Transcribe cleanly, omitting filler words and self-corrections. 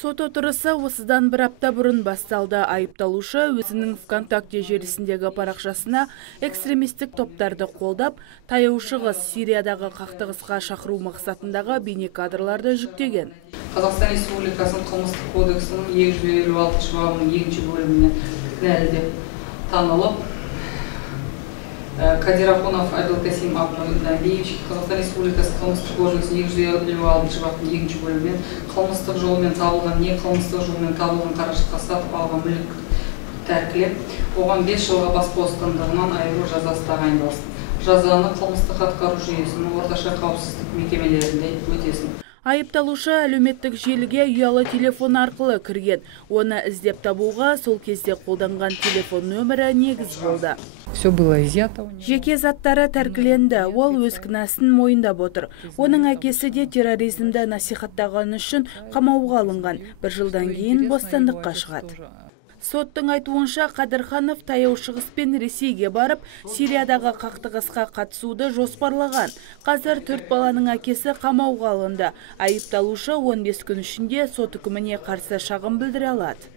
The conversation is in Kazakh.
Сот отырысы осыдан бір апта бұрын басталды. Айыпталушы өзінің ВКонтакте желісіндегі парақшасына экстремистік топтарды қолдап, таяу шығыс Сириядағы қақтығысқа шақыру мақсатындағы бейнекадрларды жүктеген. Қазақстан Республикасының қылмыстық кодексінің 256 бабының 2-ші бөліміне кінәлі деп танылып, Кадирахунов Абилкасим Абдуллаевич Қазақстан Республикасы қылмыстық кодексінің 256 бабының 2-ші бөлімімен қылмыстық жолмен табылған не қылмыстық жолмен табылған қаражатқа сатып алған мүлік тәркілеп, оған 5 жылға бас бостандығынан айыру жазасы тағайындалсын. Жазаны қылмыстық атқару жүйесінің орташа қауіпсіздік мекемелерінде өтесін. Айыпталушы әлеуметтік желіге ұялы телефон арқылы кірген. Оны іздеп табуға сол кезде қолданған телефон нөмірі негіз болды. Все было изъято. Жеке заттары тәркіленді. Ол өз кінәсін мойындап отыр. Оның әкесі де терроризмді насихаттағаны үшін қамауға алынған. 1 жылдан кейін бостандыққа шығады. Соттың айтуынша Қадырханов таяу шығыс пен Ресейге барып, Сириядағы қақтығысқа қатысуды жоспарлаған. Қазір 4 баланың әкесі қамауға алынды. Айыпталушы 15 күн ішінде сот үкіміне қарсы шағым білдіре алады.